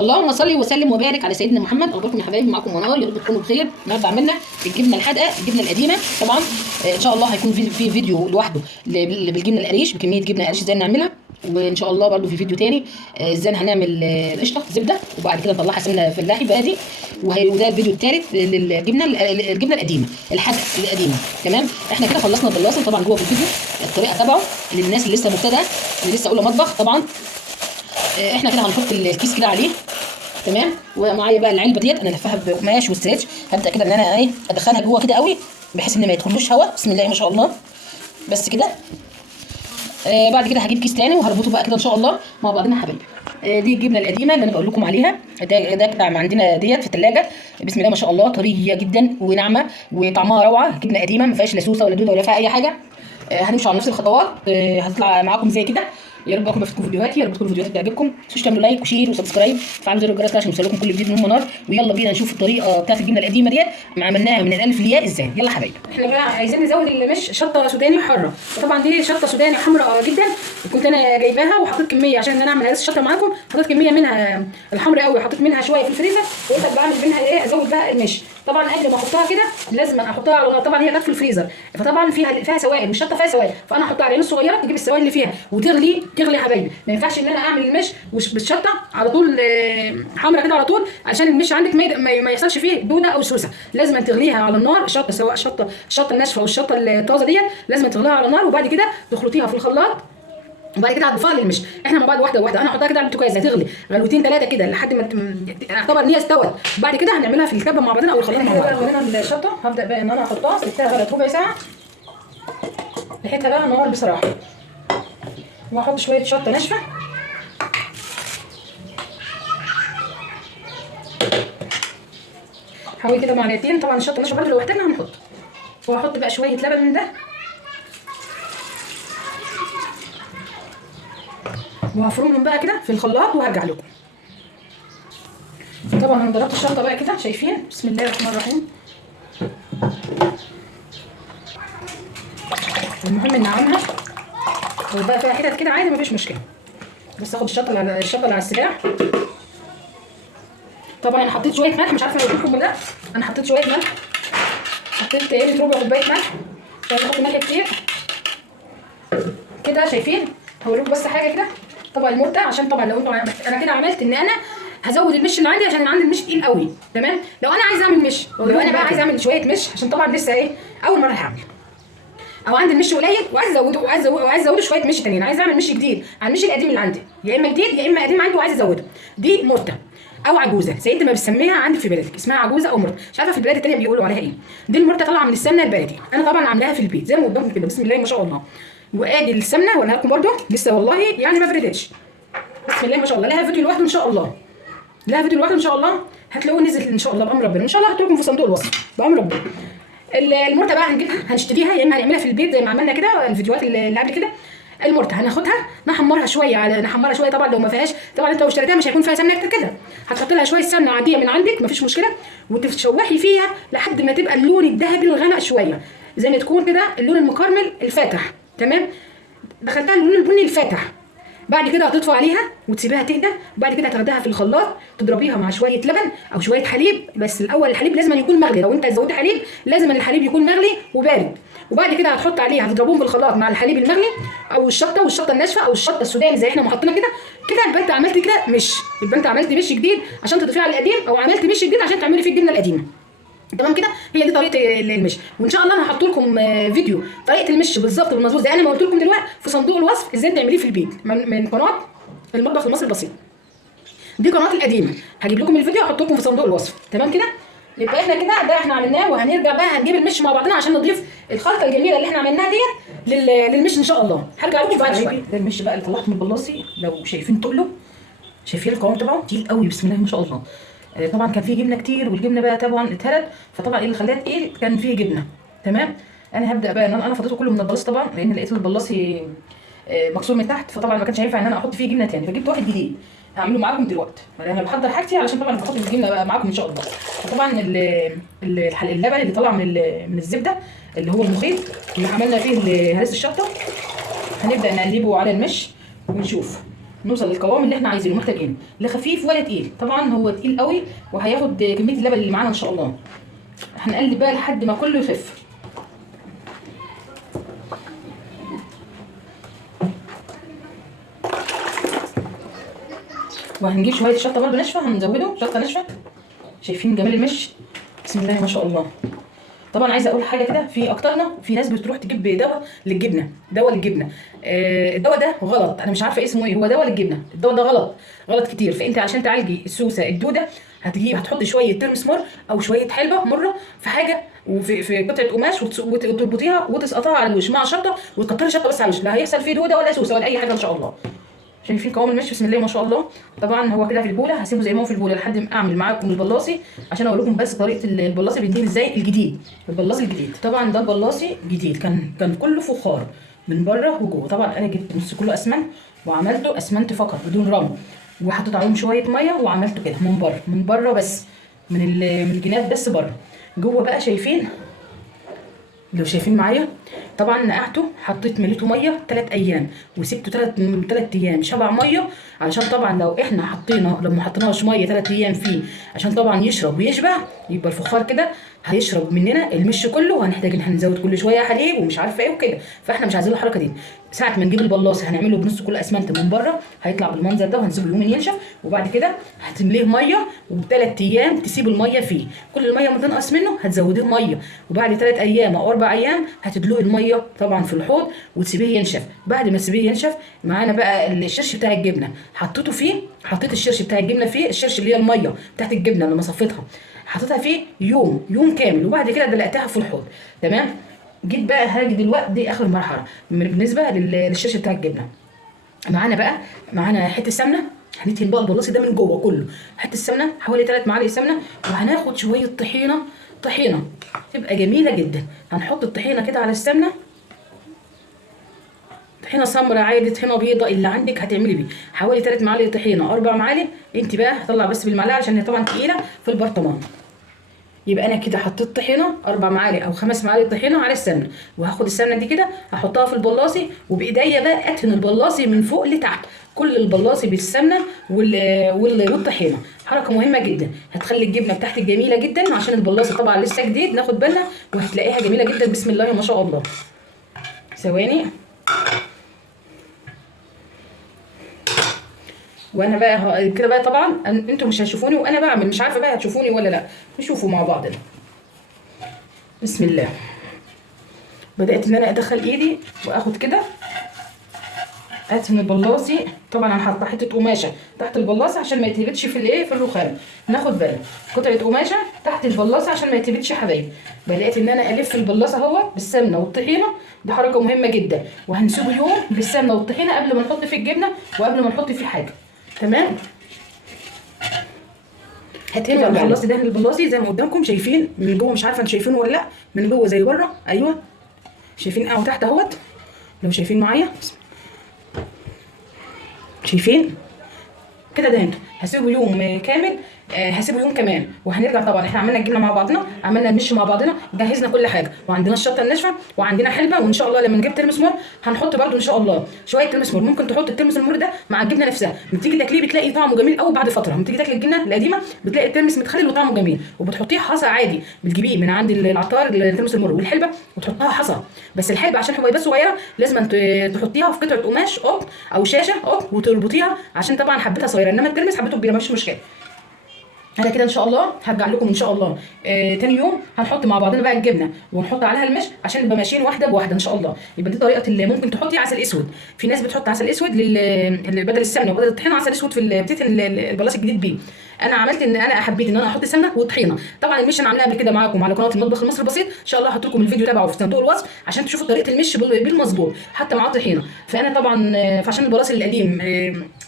اللهم صل وسلم وبارك على سيدنا محمد. اخباركم يا حبايبي؟ معاكم منار، يا رب تكونوا بخير. النهارده عملنا الجبنه الحادقه، الجبنه القديمه طبعا. ان شاء الله هيكون في فيديو لوحده بالجبنه القريش، بكميه جبنه قريش ازاي نعملها. وان شاء الله برده في فيديو تاني ازاي هنعمل القشطه زبده، وبعد كده نطلعها سمنه فلاحي بادي. وده الفيديو الثالث للجبنه القديمه الحادقه القديمه. تمام، احنا كده خلصنا البلاصه طبعا جوه في الفيديو. الطريقه تبعه للناس اللي لسه مبتدئه، اللي لسه اولى مطبخ طبعا. احنا كده هنحط الكيس كده عليه. تمام، ومعايا بقى العلبه ديت انا لفها بقماش واستريتش. هبدا كده ان انا ايه ادخلها جوه كده قوي، بحيث ان ما يدخلوش هواء. بسم الله ما شاء الله. بس كده. بعد كده هجيب كيس تاني وهربطه بقى كده ان شاء الله مع بعضنا يا حبايبي. دي الجبنه القديمه اللي انا بقول لكم عليها. ده كده عندنا ديت في الثلاجه. بسم الله ما شاء الله، طريه جدا وناعمه وطعمها روعه. جبنه قديمه ما فيهاش لا سوسه ولا دوده ولا فيها اي حاجه. هنمشي على نفس الخطوات. هتطلع معاكم زي كده. يا رب اكون بفيدكم في فيديوهاتي، يا رب تكون الفيديوهات بتعجبكم. ما تنسوش تعملوا لايك وشير وسبسكرايب وفعلوا زر الجرس عشان يوصلكم كل جديد من منار. ويلا بينا نشوف الطريقه بتاعت الجبنه القديمه ديت عملناها من الالف للياء ازاي. يلا حبايبي، احنا بقى عايزين نزود المش شطه سوداني حاره. طبعا دي شطه سوداني حمراء جدا، كنت انا جايباها وحطيت كميه عشان انا اعمل هذه الشطه معاكم. حطيت كميه منها الحمراء قوي، حطيت منها شويه في الفريزر، وقلت بعمل منها ايه ازود بقى المش. طبعا قبل ما احطها كده لازم احطها على نار. طبعا هي كانت في الفريزر، فطبعا فيها سوائل، مش شطه فيها سوائل، فانا احطها على عين صغيره تجيب السوائل اللي فيها وتغلي يا حبايبي. ما ينفعش ان انا اعمل المش بالشطه على طول حمرا كده على طول، عشان المش عندك ما يحصلش فيه دوده او سوسه. لازم تغليها على النار الشطه، سواء الشطه الناشفه او الشطه الطازه ديت، لازم تغليها على النار. وبعد كده تخلطيها في الخلاط، وبعد كده هتضيفها للمش. احنا مع بعض واحده واحده. انا هحطها كده على البوتاجاز هتغلي غلوتين ثلاثه كده لحد ما اعتبر ان هي استوت. بعد كده هنعملها في الكبه مع بعضنا او الخليط مع بعض. غلينا الشطه، هبدا بقى ان انا احطها. سبتها غلت ربع ساعه، ريحتها بقى نار بصراحه. وهحط شويه شطه ناشفه، حوالي كده معلقتين. طبعا الشطه الناشفه برده لو احتاجنا هنحط. وهحط بقى شويه لبن من ده، وهفرمهم بقى كده في الخلاط وهرجع لكم. طبعا انا ضربت الشطه بقى كده، شايفين؟ بسم الله الرحمن الرحيم. المهم نعمها، وبقى فيها حتت كده عادي مفيش مشكله. بس اخد الشطه اللي على السلاح. طبعا انا حطيت شويه ملح، مش عارفه اقول لكم ولا لا. انا حطيت شويه ملح، حطيت تقريبا ربع كوبايه ملح عشان احط ملح كتير كده. شايفين؟ هوريكم بس حاجه كده. طبعا المرتة، عشان طبعا لو انتوا انا كده عملت ان انا هزود المش اللي عندي عشان انا عندي المش تقيل قوي. تمام، لو انا عايزه اعمل مش، لو انا بقى عايزه اعمل شويه مش، عشان طبعا لسه ايه اول مره هعمل، او عندي المش قليل وعايز ازوده، وعايز ازوده شويه مش تانيين، عايز اعمل مش جديد عن المش القديم اللي عندي، يا اما جديد يا اما قديم عندي وعايز ازوده. دي مرتة او عجوزه زي انت ما بتسميها عندك في بلدك، اسمها عجوزه او مرتة، مش عارفه في البلاد الثانيه بيقولوا عليها ايه. دي المرتة طالعه من السمنه البلدي. انا طبعا عاملاها في البيت زي ما قدامكم كده، بسم الله ما شاء الله. وادي السمنه ولا لكم برده لسه والله يعني ما بردتش. بسم الله ما شاء الله. لها فيديو لوحده ان شاء الله، لها فيديو لوحده ان شاء الله، هتلاقوه نزل ان شاء الله بامر ربنا. ان شاء الله هحط لكم في صندوق الوصف بامر ربنا. المرتة بقى هنجيبها هنشتريها، يا اما هنعملها في البيت زي ما عملنا كده الفيديوهات اللي قبل كده. المرتة هناخدها نحمرها شويه طبعا لو ما فيهاش، طبعا انت لو اشتريتها مش هيكون فيها سمنه كتير كده. هتحط لها شويه سمنه عاديه من عندك مفيش مشكله، وتشوحي فيها لحد ما تبقى اللون الذهبي الغامق شويه، زي ما تكون كده اللون المكرمل الفاتح. تمام، دخلتها اللون البني الفاتح. بعد كده هتطفي عليها وتسيبها تهدى. وبعد كده هتاخدها في الخلاط تضربيها مع شويه لبن او شويه حليب. بس الاول الحليب لازم يكون مغلي، لو انت هتزودي حليب لازم الحليب يكون مغلي وبارد. وبعد كده هتحط عليها، هتضربوهم في الخلاط مع الحليب المغلي او والشطه الناشفه او الشطه السوداني زي احنا ما حطينا كده. كده يبقى انت عملت كده مش، يبقى انت عملت مش جديد عشان تضيفيه على القديم، او عملت مش جديد عشان تعملي فيه الجبنه القديمه. تمام كده، هي دي طريقه المش. وان شاء الله انا هحط لكم فيديو طريقه المش بالظبط بالمظبوط زي انا ما قلت لكم دلوقتي في صندوق الوصف، ازاي تعمليه في البيت من قناه المطبخ المصري البسيط. دي قناه القديمه، هجيب لكم الفيديو واحط لكم في صندوق الوصف. تمام كده، يبقى احنا كده ده احنا عملناه. وهنرجع بقى هنجيب المش مع بعضنا عشان نضيف الخلطه الجميله اللي احنا عملناها ديت للمش ان شاء الله. هرجع لكم بعد شويه. ده المش بقى اللي طلعته من البلاصي، لو شايفين تقله، شايفين القوام تبعه تقيل قوي بسم الله ما شاء الله. طبعا كان فيه جبنه كتير، والجبنه بقى طبعا اتهرت، فطبعا ايه اللي خلاها تقيل؟ كان فيه جبنه. تمام، انا هبدا بقى ان انا فضيته كله من البلاص طبعا، لان لقيت البلاصي مكسور من تحت، فطبعا ما كانش هينفع ان انا احط فيه جبنه تاني، فجبت واحد جديد هعمله معاكم دلوقتي. انا بحضر حاجتي علشان طبعا بحط الجبنه بقى معاكم ان شاء الله. فطبعا اللبن اللي طلع من الزبده اللي هو المخيط اللي عملنا فيه هرس الشطه، هنبدا نقلبه على المش ونشوف نوصل للقوام اللي احنا عايزينه محتاجينه، لا خفيف ولا تقيل. طبعا هو تقيل قوي وهياخد كميه اللبن اللي معانا ان شاء الله. هنقلب بقى لحد ما كله يخف. وهنجيب شويه شطه برده ناشفه، هنزوده شطه ناشفه. شايفين جمال المش؟ بسم الله ما شاء الله. طبعا عايزه اقول حاجه كده، في اكترنا في ناس بتروح تجيب دواء للجبنه، دواء للجبنه. الدواء ده غلط، انا مش عارفه اسمه ايه، هو دواء للجبنه. الدواء ده غلط، غلط كتير. فانت عشان تعالجي السوسه الدوده هتحطي شويه ترمس مر او شويه حلبه مره في حاجه، وفي قطعه قماش، وتربطيها وتسقطيها على الوش مع شطه، وتكتري شطه بس على الوش، لا هيحصل فيه دوده ولا سوسه ولا اي حاجه ان شاء الله. شايفين قوام المش؟ بسم الله ما شاء الله. طبعا هو كده في البوله، هسيبه زي ما هو في البوله لحد ما اعمل معاكم البلاصي، عشان اقول لكم بس طريقه البلاصي بينتهي ازاي. الجديد، البلاصي الجديد طبعا ده البلاصي جديد، كان كله فخار من بره وجوه. طبعا انا جبت نص كيلو اسمنت وعملته اسمنت فقط بدون رمل، وحطيت عليهم شويه ميه وعملته كده من بره بس، من الجناب بس بره. جوه بقى شايفين، لو شايفين معايا طبعا نقعته، حطيت مليته ميه 3 ايام وسبته 3 ايام شبع ميه، علشان طبعا لو احنا لو ما حطيناش ميه 3 ايام فيه عشان طبعا يشرب ويشبع، يبقى الفخار كده هيشرب مننا المش كله، وهنحتاج ان احنا نزود كل شويه حليب ومش عارفه ايه وكده. فاحنا مش عايزين الحركه دي. ساعه ما نجيب البلاصه هنعمله بنص كيلو اسمنت من بره، هيطلع بالمنظر ده، وهنسيبه يومين ينشف. وبعد كده هتمليه ميه، وب3 ايام تسيب الميه فيه، كل الميه ما تنقص منه هتزوديه ميه، وبعد 3 ايام او 4 ايام هتدلقي الميه طبعا في الحوض وتسيبيه ينشف. بعد ما تسيبيه ينشف معانا بقى الشرش بتاع الجبنه حطيته فيه، حطيت الشرش بتاع الجبنه فيه، الشرش اللي هي الميه بتاعت الجبنه لما صفيتها حطيتها فيه يوم كامل، وبعد كده دلقتها في الحوض. تمام. جيت بقى هاجي دلوقتي، دي اخر مرحله بالنسبه للشرش بتاع الجبنه. معانا حته سمنه، هندهن بقى البلاصي ده من جوه كله. حته سمنه حوالي 3 معالق سمنه، وهناخد شويه طحينه تبقى جميله جدا. هنحط الطحينه كده على السمنه، طحينه سمراء عادي، طحينه بيضاء اللي عندك هتعملي بيه. حوالي 3 معالق طحينه، 4 معالق. انت بقى هطلع بس بالمعلقه عشان هي طبعا تقيله في البرطمان. يبقى انا كده حطيت طحينه 4 معالق او 5 معالق طحينه على السمنه، وهاخد السمنه دي كده هحطها في البلاصي، وبايديا بقى ادهن البلاصي من فوق لتحت، كل البلاصي بالسمنه والطحينه. حركه مهمه جدا هتخلي الجبنه بتاعتك جميله جدا، عشان البلاصي طبعا لسه جديد ناخد بالنا، وهتلاقيها جميله جدا. بسم الله ما شاء الله. ثواني. وانا بقى كده بقى طبعا انتوا مش هتشوفوني وانا بعمل، مش عارفه بقى هتشوفوني ولا لا، نشوفوا مع بعضنا. بسم الله. بدات ان انا ادخل ايدي واخد كده ادهن البلاصي. طبعا انا حاطه حته قماشه تحت البلاصه عشان ما يتهبطش في الرخام، ناخد بالنا قطعه قماشه تحت البلاصه عشان ما يتهبطش يا حبايبي. بدات ان انا الف البلاصه اهو بالسمنه والطحينه، دي حركه مهمه جدا، وهنسيبه يوم بالسمنه والطحينه قبل ما نحط فيه الجبنه وقبل ما نحط فيه حاجه. تمام. هتهنا البلاصي، دهن البلاصي زي ما قدامكم شايفين من جوه، مش عارفه انتوا شايفينه ولا لا، من جوه زي بره. ايوه شايفين اهو تحت اهوت، لو شايفين معايا شايفين كده دهنته. هسيبه يوم كامل، هسيبه يوم كمان وهنرجع. طبعا احنا عملنا الجبنه مع بعضنا، عملنا المش مع بعضنا، جهزنا كل حاجه، وعندنا الشطه الناشفه وعندنا حلبه، وان شاء الله لما نجيب ترمس مر هنحط برده ان شاء الله شويه ترمس مر. ممكن تحط الترمس المر ده مع الجبنه نفسها، بتيجي تاكليه بتلاقي طعمه جميل قوي. بعد فتره لما تيجي تاكلي الجبنه القديمه بتلاقي الترمس متخلل وطعمه جميل، وبتحطيه حصى عادي، بتجيبيه من عند العطار الترمس المر والحلبه وتحطها حصى. بس الحلبه عشان حبيبات صغيره لازم تحطيها في قطعه قماش قط او شاشه قط وتربطيها، عشان طبعا حبتها صغيره، انما الترمس حبته كبيره مفيش مشكله. انا كده ان شاء الله هرجع لكم ان شاء الله. تاني يوم هنحط مع بعضنا بقى الجبنه ونحط عليها المش عشان نبقى ماشيين واحده بواحده ان شاء الله. يبقى دي طريقه اللي ممكن تحطي عسل اسود. في ناس بتحط عسل اسود بدل السمنه وبدل الطحينه، عسل اسود في بتدهن البلاصه الجديد بيه. انا عملت ان انا حبيت ان انا احط سمنه وطحينه. طبعا المش انا عاملاها قبل كده معاكم على قناه المطبخ المصري البسيط، ان شاء الله هحط لكم الفيديو تبعه في صندوق الوصف عشان تشوفوا طريقه المش بالمظبوط حتى مع الطحينه. فانا طبعا فعشان البلاص القديم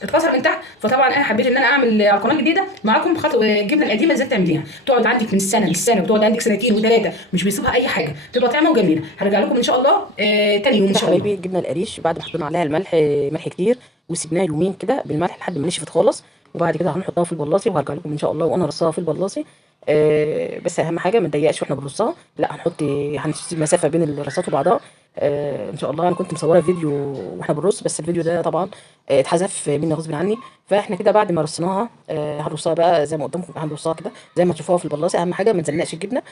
اتكسر من تحت، فطبعا انا حبيت ان انا اعمل على القناه الجديده معاكم الجبنه القديمه ازاي تعمليها، تقعد عندك من سنه لسنه، وتقعد عندك سنتين وثلاثه، مش بيسيبها اي حاجه، تبقى طعمه وجميله. هرجع لكم ان شاء الله تاني يوم ان شاء الله. حبايبي الجبنه القريش بعد ما حطينا عليها ملح كتير وسيبناها يومين كده بالملح لحد ما نشفت خالص، وبعد كده هنحطها في البلاصي وهرجع لكم ان شاء الله وانا رصاها في البلاصي. بس اهم حاجه ما نضيقش واحنا بنرصها، لا هنسيب مسافه بين الرصات وبعضها ان شاء الله. انا كنت مصوره فيديو واحنا بنرص، بس الفيديو ده طبعا اتحذف مني غصب عني. فاحنا كده بعد ما رصيناها هنرصها بقى زي ما قدامكم، هنرصها كده زي ما تشوفوها في البلاصه. اهم حاجه ما نزلناش الجبنه.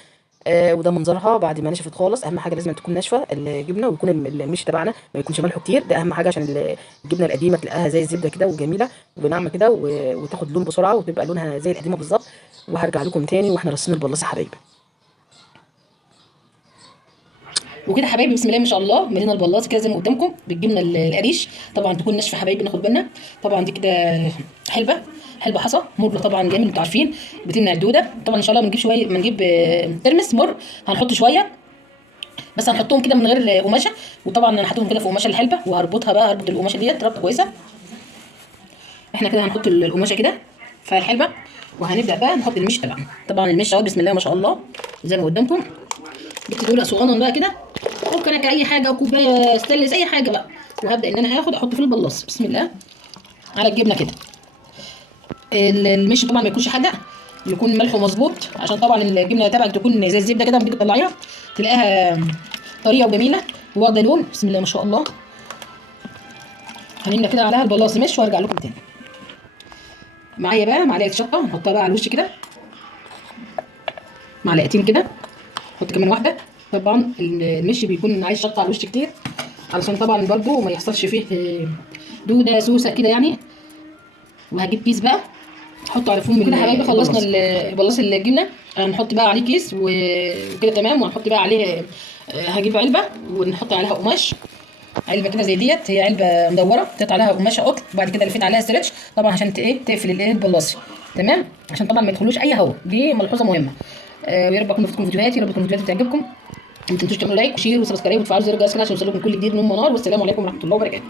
وده منظرها بعد ما نشفت خالص. اهم حاجه لازم تكون ناشفه الجبنه، ويكون المش تبعنا ما يكونش ملحه كتير. ده اهم حاجه عشان الجبنه القديمه تلاقيها زي الزبده كده وجميله وناعمه كده وتاخد لون بسرعه وتبقى لونها زي القديمه بالظبط. وهرجع لكم تاني واحنا رصين البلاصه يا حبايبي. وكده حبايبي بسم الله ما شاء الله ملينا البلاط كده زي ما قدامكم بالجبنه القريش. طبعا تكون ناشفه حبايبي، ناخد بالنا. طبعا دي كده حلبه حصى مر طبعا جامد، انتوا عارفين بتمنع الدوده. طبعا ان شاء الله بنجيب شويه، بنجيب ترمس مر هنحط شويه، بس هنحطهم كده من غير قماشه. وطبعا انا حاططهم كده في قماشه الحلبه، وهربطها بقى، هربط القماشه ديت ربطه كويسه. احنا كده هنحط القماشه كده في الحلبه، وهنبدا بقى نحط المش تبعنا. طبعا المش اهو بسم الله ما شاء الله زي ما قدامكم. جبت دول صغنن بقى كده، او كنكه اي حاجه، او كوبايه ستانلس اي حاجه بقى. وهبدا ان انا احط في البلاص بسم الله على الجبنه كده. المش طبعا ما يكونش حادق، يكون ملحه مظبوط، عشان طبعا الجبنه تبعك تكون زي الزبده كده. لما تيجي تطلعيها تلاقيها طريه وجميله واخده لون بسم الله ما شاء الله. هنملى كده عليها البلاص مش، وارجع لكم تاني. معايا بقى معلقه شطه نحطها بقى على الوش كده، معلقتين كده، حط كمان واحده. طبعا المش بيكون عايز شطه على الوش كتير، علشان طبعا برضو ما يحصلش فيه دوده سوسه كده يعني. وهجيب كيس بقى احطه على فم كده حبايبي. خلصنا البلاص الجبنه، هنحط بقى عليه كيس وكده تمام. وهنحط بقى عليه هجيب علبه ونحط عليها قماش، علبه كده زي ديت، هي علبه مدوره تقطع عليها قماشه قطن، وبعد كده لفيت عليها ستريتش طبعا عشان تقفل البلاصه تمام، عشان طبعا ما يدخلوش اي هواء. دي ملحوظه مهمه. ويا رب اكون فدتكم فيديوهاتي، يا رب تكون فيديوهاتي تعجبكم. ما تنسوش تعملوا لايك وشير وسبسكرايب وتفعلوا زر الجرس عشان يوصلكم كل جديد من منار. والسلام عليكم ورحمه الله وبركاته.